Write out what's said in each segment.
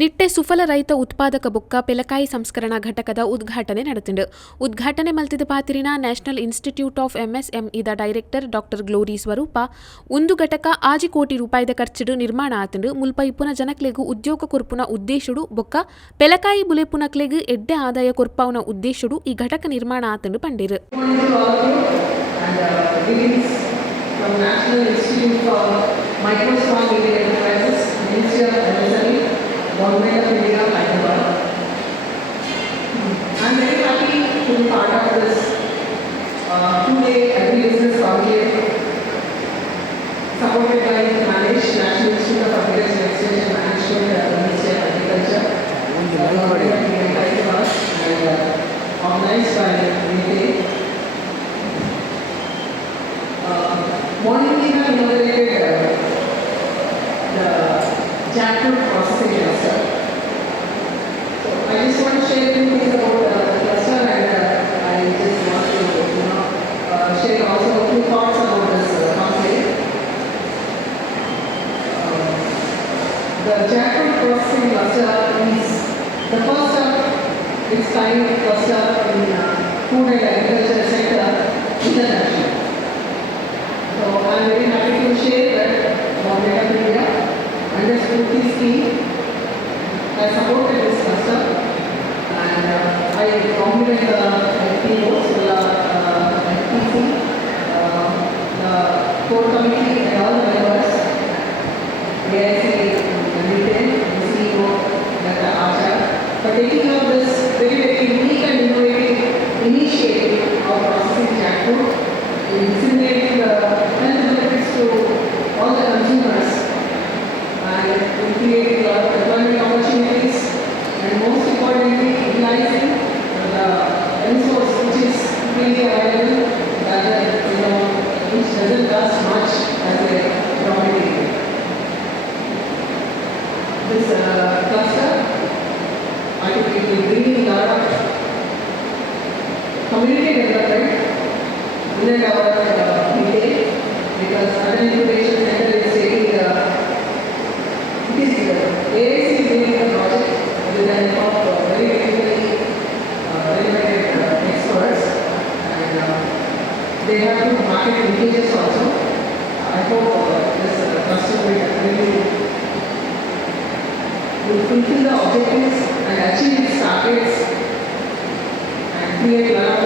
ನಿಟ್ಟೆ ಸುಫಲ ರೈತ ಉತ್ಪಾದಕ ಬೊಕ್ಕ ಪೆಲಕಾಯಿ ಸಂಸ್ಕರಣಾ ಘಟಕದ ಉದ್ಘಾಟನೆ ನಡೆತಿಂಡು ಉದ್ಘಾಟನೆ ಮಲ್ತಿದ ಪಾತಿರಿನ ನ್ಯಾಷನಲ್ ಇನ್ಸ್ಟಿಟ್ಯೂಟ್ ಆಫ್ ಎಂಎಸ್ಎಂ ಇದ ಡೈರೆಕ್ಟರ್ ಡಾಕ್ಟರ್ ಗ್ಲೋರಿ ಸ್ವರೂಪ. ಒಂದು ಘಟಕ ಆಜಿ ಕೋಟಿ ರೂಪಾಯಿದ ಖರ್ಚಿಡು ನಿರ್ಮಾಣ ಆತಂಡು ಮುಲ್ಪ ಇಪ್ಪುನ ಜನಕ್ಲೆಗು ಉದ್ಯೋಗ ಕೊರ್ಪುನ ಉದ್ದೇಶಡು ಬೊಕ್ಕ ಪೆಲಕಾಯಿ ಬುಲೆಪುನಕ್ಲೆಗು ಎಡ್ಡೆ ಆದಾಯ ಕೊರ್ಪಾವುನ ಉದ್ದೇಶಡು ಈ ಘಟಕ ನಿರ್ಮಾಣ ಆತಂಡು ಪಂಡಿರು. Morning organized by NITE. Uh, Morning we have inaugurated uh, the jackfruit processing cluster. So I just want to share a few things about uh, the cluster and uh, I just want to, you know, uh, share also a few thoughts about this uh, conclave. Uh, The processing cluster is the first of its kind in food and agriculture sector in the nation. So I am very happy to share that Government of India under Spooky scheme has supported this cluster and uh, I compliment the FPOs, the uh, FPC, uh, the core committee and all the members, AIC, Retail, the CEO, Dr. Acha, for taking up this very, very unique and innovative initiative of processing jackfruit incinerating the health benefits to all the consumers and in creating a lot of employment opportunities and most importantly utilizing the resource which is freely available rather you know which doesn't cost much as a raw material. This uh, cluster I think it will bring in a lot of community development within our uh, retail because other incubation center is taking uh, it is uh, AIC is doing the project with the help of uh, very technically uh, relevant uh, experts and uh, they have to market linkages also. I hope uh, this uh, cluster will really will fulfill the objectives and achieve its targets and create a lot of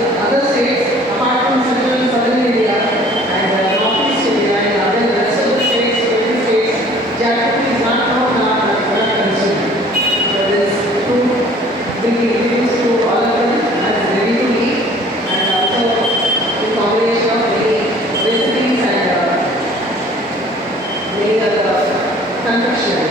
Thank you.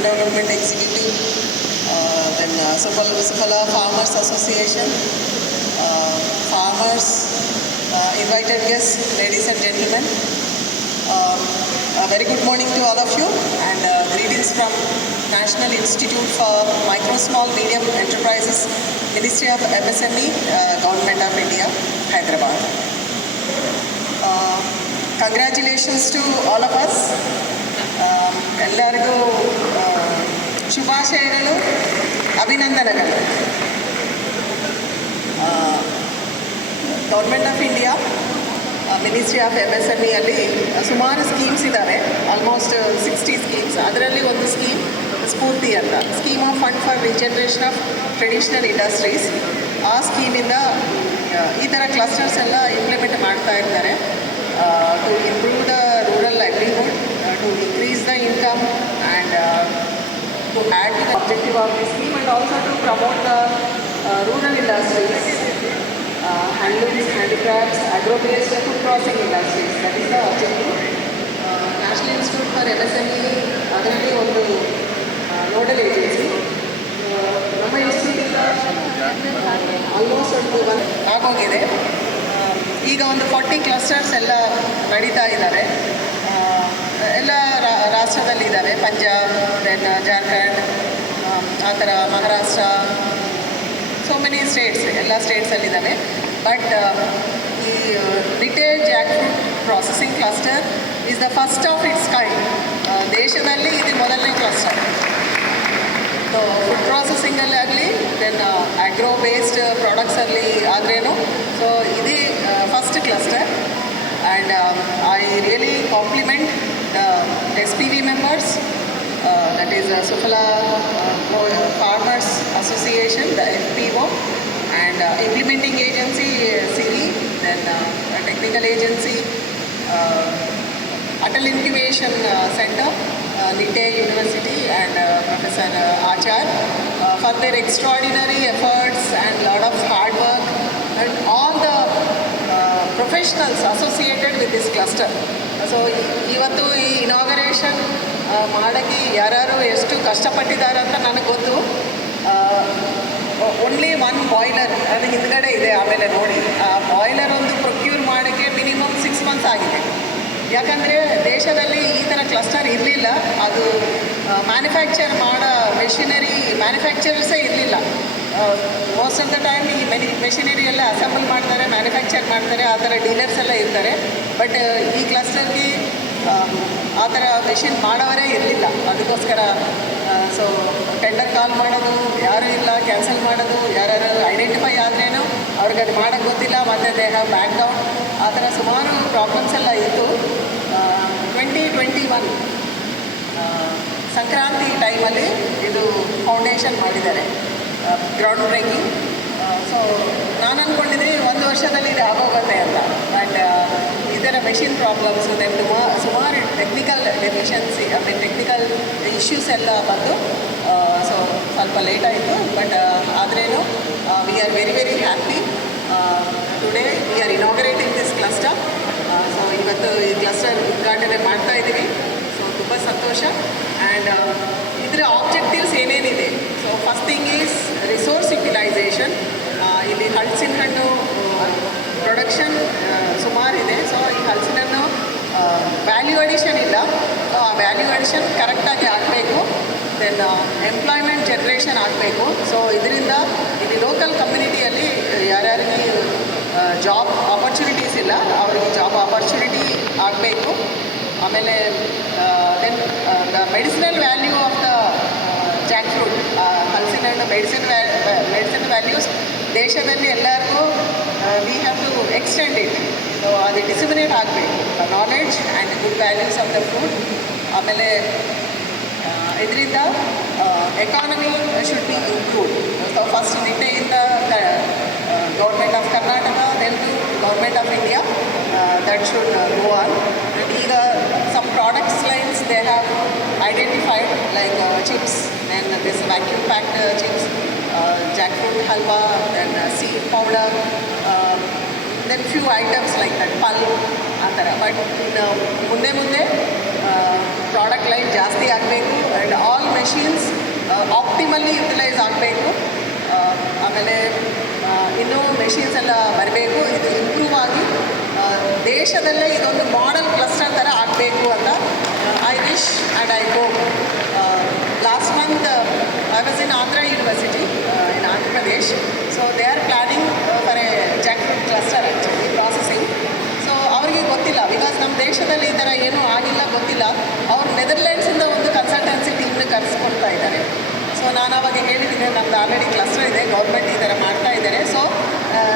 development executive, uh, then uh, Sufala, Sufala Farmers Association, uh, farmers, uh, invited guests, ladies and gentlemen. Um, a very good morning to all of you and uh, greetings from National Institute for Micro, Small, Medium Enterprises, Ministry of MSME, uh, Government of India, Hyderabad. Uh, congratulations to all of us. Um, ಎಲ್ಲರಿಗೂ ಆ, ಶುಭಾಶಯಗಳು, ಅಭಿನಂದನೆಗಳು. Government of India ministry of M S M ಇಯಲ್ಲಿ ಸುಮಾರು schemes ಇದ್ದಾವೆ almost sixty schemes ಅದರಲ್ಲಿ ಒಂದು scheme ಸ್ಫೂರ್ತಿ ಅಂತ. Scheme of fund for regeneration of traditional industries ಆ ಸ್ಕೀಮಿಂದ ಈ ಥರ ಕ್ಲಸ್ಟರ್ಸ್ ಎಲ್ಲ ಇಂಪ್ಲಿಮೆಂಟ್ ಮಾಡ್ತಾ ಇರ್ತಾರೆ. To improve the rural livelihood to increase the income to add to the objective of the scheme and also to promote the uh, rural industries, uh, handlooms, handicrafts, agro-based food processing industries. That is the objective. Uh, National Institute for MSME ಅದರಲ್ಲಿ ಒಂದು nodal agency ನಮ್ಮ institute almost ಒಂದು one ಆಗೋಗಿದೆ ಈಗ ಒಂದು forty clusters ಎಲ್ಲ ನಡೀತಾ ಇದ್ದಾವೆ ಆ, ಎಲ್ಲ ರಾಷ್ಟ್ರದಲ್ಲಿ ಇದ್ದಾವೆ ಪಂಜಾಬ್ ದೆನ್ ಜಾರ್ಖಂಡ್ ಆ, ಥರ ಮಹಾರಾಷ್ಟ್ರ ಸೋ ಮೆನಿ ಸ್ಟೇಟ್ಸ್ ಎಲ್ಲ ಸ್ಟೇಟ್ಸಲ್ಲಿದ್ದಾವೆ ಬಟ್ ಈ retail jack processing cluster is the first of its kind ದೇಶದಲ್ಲಿ ಇದು ಮೊದಲನೇ ಕ್ಲಸ್ಟರ್ ಸೊ ಫುಡ್ ಪ್ರಾಸೆಸಿಂಗಲ್ಲಿ ಆಗಲಿ ದೆನ್ ಆಗ್ರೋ ಬೇಸ್ಡ್ ಪ್ರಾಡಕ್ಟ್ಸಲ್ಲಿ ಆದ್ರೇನು. ಸೊ ಇದೇ first cluster and I really compliment Uh, the SPV members, uh, that is uh, Sufala uh, uh Farmers Association, the FPO, and uh, implementing agency uh, CIRI, then uh, technical agency, uh, Atal Incubation uh, Center, uh, Nite University, and uh, Professor uh, Achar. Uh, for their extraordinary efforts and lot of hard work and all the uh, associated with this cluster. So ಇವತ್ತು ಈ inauguration ಮಾಡೋಕ್ಕೆ ಯಾರ್ಯಾರು ಎಷ್ಟು ಕಷ್ಟಪಟ್ಟಿದ್ದಾರೆ ಅಂತ ನನಗೆ ಗೊತ್ತು. Only one boiler ಅದು ಹಿಂದ್ಗಡೆ ಇದೆ ಆಮೇಲೆ ನೋಡಿ. ಆ ಬಾಯ್ಲರ್ ಒಂದು ಪ್ರೊಕ್ಯೂರ್ ಮಾಡೋಕ್ಕೆ ಮಿನಿಮಮ್ ಸಿಕ್ಸ್ ಮಂತ್ಸ್ ಆಗಿದೆ. ಯಾಕಂದರೆ ದೇಶದಲ್ಲಿ ಈ ಥರ ಕ್ಲಸ್ಟರ್ ಇರಲಿಲ್ಲ. ಅದು ಮ್ಯಾನುಫ್ಯಾಕ್ಚರ್ ಮಾಡೋ ಮೆಷಿನರಿ ಮ್ಯಾನುಫ್ಯಾಕ್ಚರರ್ಸೇ ಇರಲಿಲ್ಲ. ಮೋಸ್ಟ್ ಆಫ್ ದ ಟೈಮ್ ಈ ಮೆನಿ ಮೆಷಿನರಿ ಎಲ್ಲ ಅಸೆಂಬಲ್ ಮಾಡ್ತಾರೆ, ಮ್ಯಾನುಫ್ಯಾಕ್ಚರ್ ಮಾಡ್ತಾರೆ, ಆ ಥರ ಡೀಲರ್ಸ್ ಎಲ್ಲ ಇರ್ತಾರೆ. ಬಟ್ ಈ ಕ್ಲಸ್ಟರ್ಗೆ, ಆ ಥರ ಮೆಷಿನ್ ಮಾಡೋವರೇ ಇರಲಿಲ್ಲ. ಅದಕ್ಕೋಸ್ಕರ ಸೊ ಟೆಂಡರ್ ಕಾಲ್ ಮಾಡೋದು, ಯಾರೂ ಇಲ್ಲ ಕ್ಯಾನ್ಸಲ್ ಮಾಡೋದು ಯಾರು ಐಡೆಂಟಿಫೈ ಆದ್ರೇನು ಅವ್ರಿಗೆ ಅದು ಮಾಡೋಕ್ಕೆ ಗೊತ್ತಿಲ್ಲ, ಮತ್ತು ದೇ ಹ್ಯಾವ್ ಬ್ಯಾಕ್ ಡೌನ್ ಆ ಥರ ಸುಮಾರು ಪ್ರಾಬ್ಲಮ್ಸ್ ಎಲ್ಲ ಇತ್ತು. ಟ್ವೆಂಟಿ ಟ್ವೆಂಟಿ ಒನ್ ಸಂಕ್ರಾಂತಿ ಟೈಮಲ್ಲಿ ಇದು ಫೌಂಡೇಶನ್ ಮಾಡಿದ್ದಾರೆ. ಗ್ರೌಂಡ್ ಬ್ರೇಕಿಂಗ್ ಸೊ ನಾನು ಅಂದ್ಕೊಂಡಿದ್ದೆ ಒಂದು ವರ್ಷದಲ್ಲಿ ಇದು ಆಗೋಗುತ್ತೆ ಅಂತ. ಬಟ್ ಇದರ ಮೆಷಿನ್ ಪ್ರಾಬ್ಲಮ್ಸ್ ದೆನ್ ಸುಮಾರು technical deficiency mean technical issues ಎಲ್ಲ ಬಂದು ಸೊ ಸ್ವಲ್ಪ ಲೇಟ್ ಆಯಿತು. ಬಟ್ ಆದ್ರೇನು we are very very happy today we are inaugurating this cluster so ಇವತ್ತು ಈ ಕ್ಲಸ್ಟರ್ ಉದ್ಘಾಟನೆ ಮಾಡ್ತಾ ಇದ್ದೀವಿ ಸೊ ತುಂಬ ಸಂತೋಷ. ಆ್ಯಂಡ್ ಇದರ ಆಬ್ಜೆಕ್ಟಿವ್ಸ್ ಏನೇನಿದೆ? First thing is resource utilisation ಇಲ್ಲಿ ಹಲಸಿನ ಹಣ್ಣು ಪ್ರೊಡಕ್ಷನ್ ಸುಮಾರಿದೆ ಸೊ ಈ ಹಲಸಿನ ಹಣ್ಣು ವ್ಯಾಲ್ಯೂ ಅಡಿಷನ್ ಇಲ್ಲ. ಸೊ ಆ ವ್ಯಾಲ್ಯೂ ಅಡಿಷನ್ ಕರೆಕ್ಟಾಗಿ ಆಗಬೇಕು. ದೆನ್ ಎಂಪ್ಲಾಯ್ಮೆಂಟ್ ಜನ್ರೇಷನ್ ಆಗಬೇಕು. ಸೊ ಇದರಿಂದ ಇಲ್ಲಿ ಲೋಕಲ್ ಕಮ್ಯುನಿಟಿಯಲ್ಲಿ ಯಾರ್ಯಾರಿಗೆ ಜಾಬ್ ಆಪರ್ಚುನಿಟೀಸ್ ಇಲ್ಲ, ಅವರಿಗೆ ಜಾಬ್ ಆಪರ್ಚುನಿಟಿ ಆಗಬೇಕು. ಆಮೇಲೆ then the medicinal value of the jack fruit ಹಲಸಿನ ಹಣ್ಣು ಮೆಡಿಸಿನ್ ಮೆಡಿಸಿನ್ ವ್ಯಾಲ್ಯೂಸ್ ದೇಶದಲ್ಲಿ ಎಲ್ಲರಿಗೂ we have to extend it ಅದು ಡಿಸಿಮಿನೇಟ್ ಆಗಬೇಕು. Knowledge and good values of the food ಆಮೇಲೆ ಇದರಿಂದ economy should be improve so first ನಿಟ್ಟೆಯಿಂದ government of Karnataka then government of India that should go on ಈಗ some products lines they have identified like uh, chips and this vacuum packed uh, chips, uh, jackfruit halwa, and uh, seed powder, uh, then few items like that pulp ಆ ಥರ but ಇನ್ನು ಮುಂದೆ ಮುಂದೆ product line ಜಾಸ್ತಿ ಆಗಬೇಕು and all machines optimally utilise ಆಗಬೇಕು ಆಮೇಲೆ ಇನ್ನೂ ಮೆಷಿನ್ಸ್ ಎಲ್ಲ ಬರಬೇಕು ಇದು ಇಂಪ್ರೂವ್ ಆಗಿ ದೇಶದಲ್ಲೇ ಇದೊಂದು ಮಾಡೆಲ್ ಕ್ಲಸ್ಟರ್ ಥರ ಆಗಬೇಕು ಅಂತ I wish and I hope last month I was in Andhra university in Andhra Pradesh so they are planning for a jack fruit cluster actually processing so ಅವರಿಗೆ ಗೊತ್ತಿಲ್ಲ ಬಿಕಾಸ್ ನಮ್ಮ ದೇಶದಲ್ಲಿ ಈ ಥರ ಏನೂ ಆಗಿಲ್ಲ, ಗೊತ್ತಿಲ್ಲ. ಅವ್ರು ನೆದರ್ಲ್ಯಾಂಡ್ಸಿಂದ ಒಂದು ಕನ್ಸಲ್ಟೆನ್ಸಿ ಟೀಮ್ನ ಕರೆಸ್ಕೊಡ್ತಾ ಇದ್ದಾರೆ. ಸೊ ನಾನು ಅವಾಗ ಹೇಳಿದ್ದೀನಿ, ನಮ್ದು ಆಲ್ರೆಡಿ ಕ್ಲಸ್ಟರ್ ಇದೆ ಗೌರ್ಮೆಂಟ್ ಈ ಥರ ಮಾಡ್ತಾ ಇದ್ದಾರೆ. ಸೊ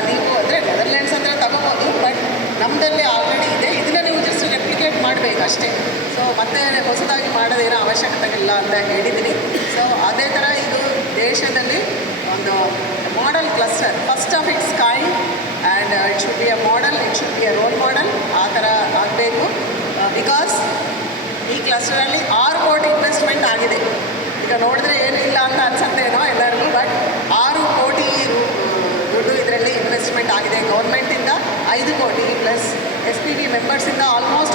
ನೀವು ಅಂದರೆ ನೆದರ್ಲ್ಯಾಂಡ್ಸ್ ಅಂದರೆ ತಗೋಬೋದು ಬಟ್ ನಮ್ಮದಲ್ಲಿ ಆಲ್ರೆಡಿ ಇದೆ. ಇದನ್ನ ನೀವು ಜಸ್ಟ್ ರೆಪ್ಲಿಕೇಟ್ ಮಾಡಬೇಕು ಅಷ್ಟೇ. ಸೊ ಮತ್ತೆ ಹೊಸದಾಗಿ ಮಾಡೋದೇನೋ ಅವಶ್ಯಕತೆ ಇಲ್ಲ ಅಂತ ಹೇಳಿದ್ದೀನಿ. ಸೊ ಅದೇ ಥರ ಇದು ದೇಶದಲ್ಲಿ ಒಂದು model cluster first of its kind and it should be a model it should be a role model ಆ ಥರ ಆಗಬೇಕು. ಬಿಕಾಸ್ ಈ ಕ್ಲಸ್ಟರಲ್ಲಿ ಆರು ಕೋಟಿ ಇನ್ವೆಸ್ಟ್ಮೆಂಟ್ ಆಗಿದೆ. ಈಗ ನೋಡಿದ್ರೆ ಏನಿಲ್ಲ ಅಂತ ಅನ್ಸತ್ತೇನೋ ಎಲ್ಲರಿಗೂ ಬಟ್ ಆರು ಕೋಟಿ ರು- ದುಡ್ಡು ಇದರಲ್ಲಿ ಇನ್ವೆಸ್ಟ್ಮೆಂಟ್ ಆಗಿದೆ. ಗೌರ್ಮೆಂಟಿಂದ ಐದು ಕೋಟಿ ಪ್ಲಸ್ ಎಸ್ ಪಿ ಬಿ ಮೆಂಬರ್ಸಿಂದ ಆಲ್ಮೋಸ್ಟ್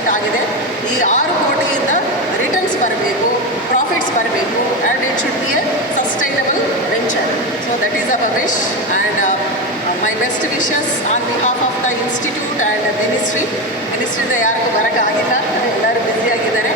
ಇನ್ವೆಸ್ಟ್ಮೆಂಟ್ ಆಗಿದೆ. ಈ ಆರು ಕೋಟಿಯಿಂದ ರಿಟರ್ನ್ಸ್ ಬರಬೇಕು ಪ್ರಾಫಿಟ್ಸ್ ಬರಬೇಕು and it should be a sustainable venture so that is our wish and my best wishes on behalf of the institute and ministry ಮಿನಿಸ್ಟ್ರಿಯಿಂದ ಯಾರಿಗೂ ಬರೋಕ್ಕಾಗಿಲ್ಲ.